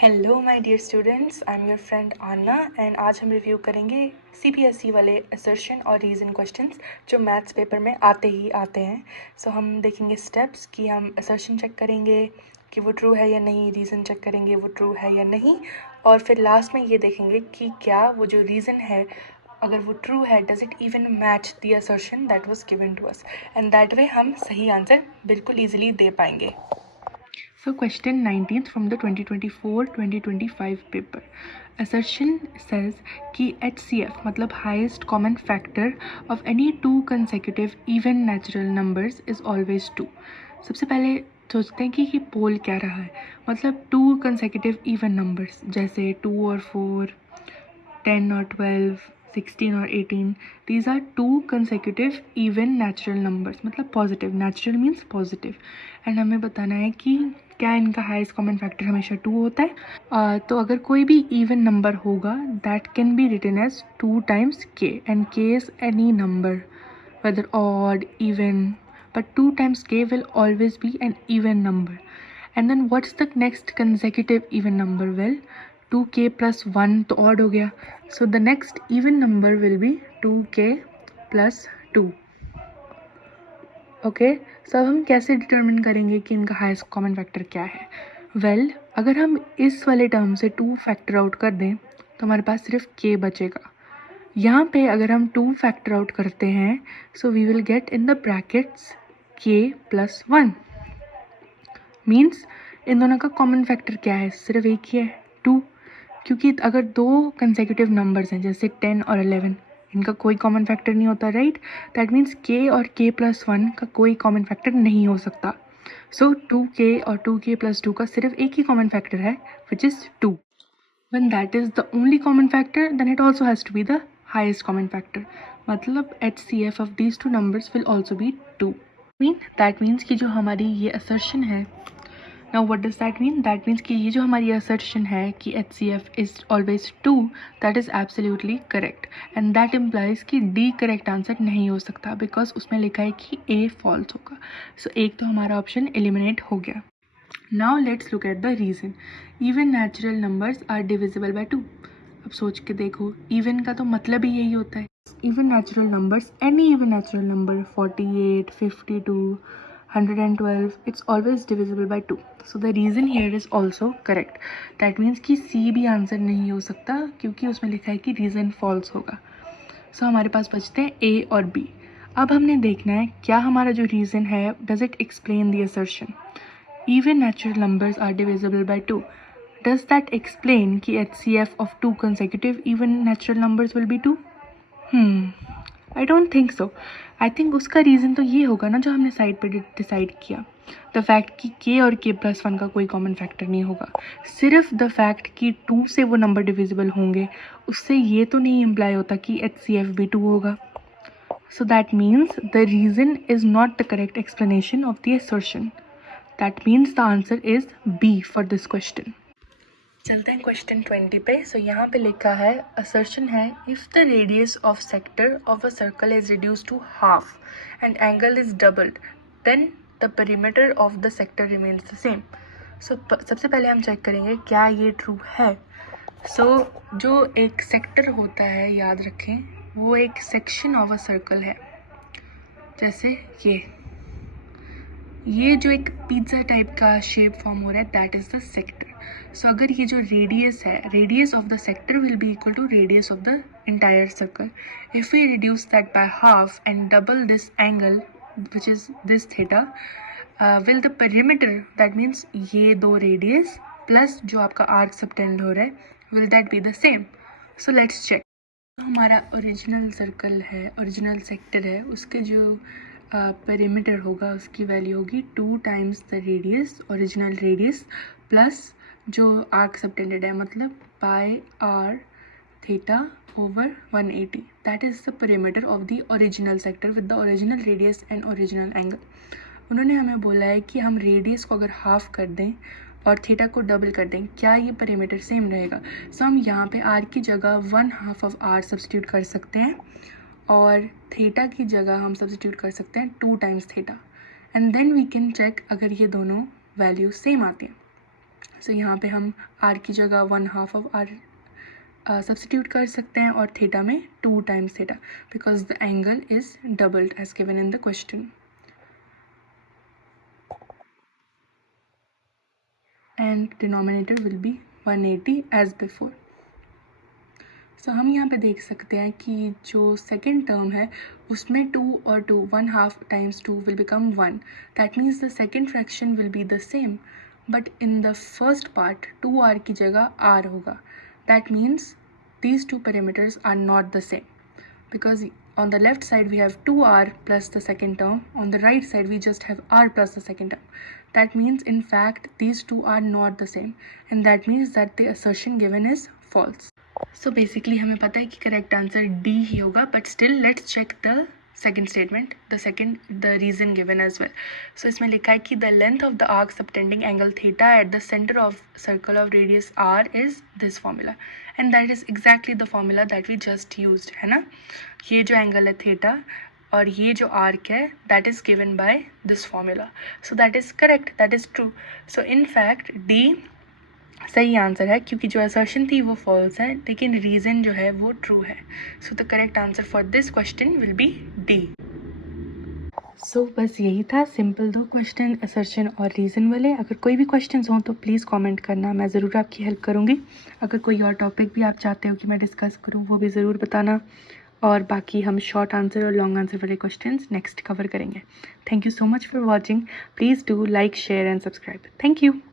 Hello my dear students, I am your friend Anna and आज हम review करेंगे CBSE वाले असर्शन और रीज़न क्वेश्चंस जो मैथ्स पेपर में आते ही आते हैं। सो हम देखेंगे स्टेप्स कि हम असर्शन चेक करेंगे कि वो ट्रू है या नहीं, रीज़न चेक करेंगे वो ट्रू है या नहीं, और फिर लास्ट में ये देखेंगे कि क्या वो जो रीज़न है अगर वो ट्रू है does it even match the assertion that was given to us, and that way हम सही आंसर बिल्कुल ईजिली दे पाएंगे। So question 19th from the 2024-2025 paper. Assertion says कि HCF मतलब highest common factor of any two consecutive even natural numbers is always 2. सबसे पहले सोचते हैं कि ये पोल क्या रहा है, मतलब 2 consecutive even numbers जैसे 2 और 4, 10 or 12, 16 or 18. These are two consecutive even natural numbers, मतलब positive. Natural means positive. And हमें बताना है कि क्या इनका हाईएस्ट कॉमन फैक्टर हमेशा 2 होता है। तो अगर कोई भी इवन नंबर होगा that can be written as 2 times k, and k is any number whether odd, even, but 2 times k will always be an even number. And then what's the next consecutive even number? Well, 2k plus 1 तो odd हो गया, so the next even number will be 2k plus 2. Okay, सो हम कैसे determine करेंगे कि इनका highest common factor क्या है? वेल, अगर हम इस वाले टर्म से 2 फैक्टर आउट कर दें तो हमारे पास सिर्फ k बचेगा। यहाँ पे अगर हम 2 फैक्टर आउट करते हैं so we will get in the brackets k plus 1. Means इन दोनों का कॉमन फैक्टर क्या है? सिर्फ एक ही है, 2, क्योंकि अगर 2 कंसेक्यूटिव नंबर्स हैं जैसे 10 और 11, इनका कोई कॉमन फैक्टर नहीं होता, राइट? दैट मीन्स k और k plus 1 का कोई कॉमन फैक्टर नहीं हो सकता। सो 2k और 2k plus 2 का सिर्फ एक ही कॉमन फैक्टर है which is 2. When that is the only common factor, then it also has to be the highest common factor. मतलब HCF of these two numbers will also be 2. That means कि जो हमारी ये assertion है, now what does that mean? That means कि ये जो हमारी assertion है कि HCF is always 2, that is absolutely correct, and that implies कि D correct answer नहीं हो सकता because उसमें लिखा है कि A false होगा. So एक तो हमारा option eliminate हो गया. Now let's look at the reason. Even natural numbers are divisible by 2. अब सोच के देखो, even का तो मतलब ही यही होता है. Even natural numbers, any even natural number, 48, 52, 112, it's always divisible by 2. So the reason here is also correct. That means कि C भी आंसर नहीं हो सकता क्योंकि उसमें लिखा है कि reason false होगा. So हमारे पास बचते हैं A और B. अब हमने देखना है क्या हमारा जो reason है does it explain the assertion. Even natural numbers are divisible by 2. Does that explain कि HCF of 2 consecutive even natural numbers will be 2? I don't think so. I think उसका रीज़न तो ये होगा ना जो हमने साइड पे डिसाइड किया, द फैक्ट कि k और k plus 1 का कोई कॉमन फैक्टर नहीं होगा। सिर्फ द फैक्ट कि 2 से वो नंबर डिविजिबल होंगे उससे ये तो नहीं इम्प्लाई होता कि HCF भी 2 होगा. So that means the reason is not the correct explanation of the assertion. That means the answer is B for this question. चलते हैं क्वेश्चन 20 पे. सो यहाँ पे लिखा है, असर्शन है if the radius of sector of a circle is reduce to half and angle is doubled then the perimeter of the sector remains the same. So सबसे पहले हम चेक करेंगे क्या ये ट्रू है. सो जो एक सेक्टर होता है, याद रखें, वो एक सेक्शन ऑफ अ सर्कल है. जैसे ये जो एक पिज्ज़ा टाइप का शेप फॉर्म हो रहा है that is the sector. So अगर ये जो रेडियस है, radius of the sector will be equal to radius of the entire circle. If we reduce that by half and double this angle which is this theta, will the perimeter, that means ये दो radius plus जो आपका arc subtend हो रहा है, will that be the same. So let's check. हमारा original circle है, original sector है, उसके जो पेरीमीटर होगा उसकी वैल्यू होगी 2 times the radius, original radius, plus जो आर्क सबटेंडेड है मतलब pi R theta over 180. That is the perimeter of the original sector with the original radius and original angle. उन्होंने हमें बोला है कि हम रेडियस को अगर हाफ कर दें और थीटा को डबल कर दें, क्या ये पेरीमीटर सेम रहेगा. सो हम यहाँ पे आर की जगह 1/2 ऑफ आर सब्सटीट्यूट कर सकते हैं और थीटा की जगह हम सब्सटीट्यूट कर सकते हैं 2 times theta, and then we can check अगर ये दोनों वैल्यू सेम आती हैं. सो यहाँ पे हम r की जगह 1/2 ऑफ r सब्सटीट्यूट कर सकते हैं और थीटा में 2 times theta because the angle is doubled as given in the question and denominator will be 180 as before. So हम यहाँ पे देख सकते हैं कि जो सेकेंड टर्म है उसमें 2 और 2 1/2 times 2 will become 1. That means the second fraction will be the same. But in the first part 2r की जगह r होगा. That means these two perimeters are not the same. Because on the left side we have 2r plus the second term. On the right side we just have r plus the second term. That means in fact these two are not the same. And that means that the assertion given is false. So basically हमें पता है कि correct answer D ही होगा but still let's check the second statement the reason given as well. So इसमें लिखा है कि the length of the arc subtending angle theta at the centre of circle of radius R is this formula and that is exactly the formula that we just used है ना। ये जो angle है theta और ये जो arc है that is given by this formula. So that is correct, that is true. So in fact D सही आंसर है क्योंकि जो असर्शन थी वो फॉल्स है लेकिन रीज़न जो है वो ट्रू है। So the correct answer for this question will be D. So बस यही था, सिंपल 2 क्वेश्चन असर्शन और रीज़न वाले। अगर कोई भी क्वेश्चन हों तो प्लीज़ कमेंट करना, मैं ज़रूर आपकी हेल्प करूँगी। अगर कोई और टॉपिक भी आप चाहते हो कि मैं डिस्कस करूँ वो भी ज़रूर बताना। और बाकी हम शॉर्ट आंसर और लॉन्ग आंसर वाले क्वेश्चंस नेक्स्ट कवर करेंगे। Thank you so much for watching. Please do like share and subscribe. Thank you.